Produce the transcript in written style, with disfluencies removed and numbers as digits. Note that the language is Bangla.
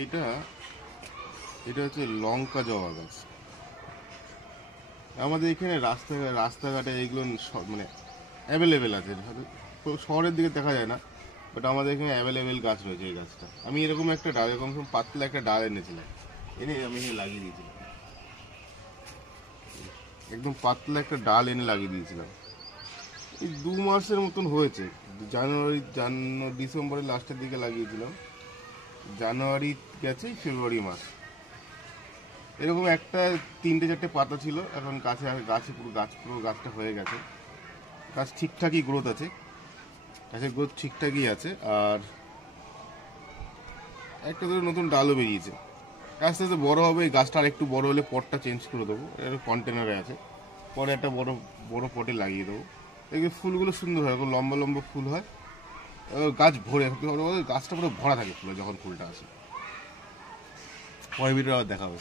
এইটা এটা হচ্ছে লঙ্কা জবা গাছ। আমাদের এখানে রাস্তাঘাটে এইগুলো মানে অ্যাভেলেবেল আছে, শহরের দিকে দেখা যায় না, বাট আমাদের এখানে অ্যাভেলেবেল গাছ রয়েছে। এই গাছটা আমি এরকম একটা ডাল, এরকম পাতলা একটা ডাল এনেছিলাম, এনে আমি এখানে লাগিয়ে দিয়েছিলাম। একদম পাতলা একটা ডাল এনে লাগিয়ে দিয়েছিলাম। এই 2 মাসের মতন হয়েছে। ডিসেম্বরের লাস্টের দিকে লাগিয়েছিলাম, জানুয়ারি গেছে, ফেব্রুয়ারি মাস। এরকম একটা 3-4টে পাতা ছিল, এখন পুরো গাছটা হয়ে গেছে। গাছ ঠিকঠাকই গ্রোথ আছে, গাছের গ্রোথ ঠিকঠাকই আছে। আর একটা ধরো নতুন ডালও বেরিয়েছে, আস্তে আস্তে বড় হবে। এই গাছটা আর একটু বড় হলে পটটা চেঞ্জ করে দেবো, এটা কন্টেনারে আছে, পরে একটা বড় বড় পটে লাগিয়ে দেবো। দেখবে ফুলগুলো সুন্দর হয়, লম্বা লম্বা ফুল হয়, গাছ ভরে, গাছটা পুরো ভরা থাকে ফুলে যখন ফুলটা আসে। পরের ভিডিও আবার দেখা হবে।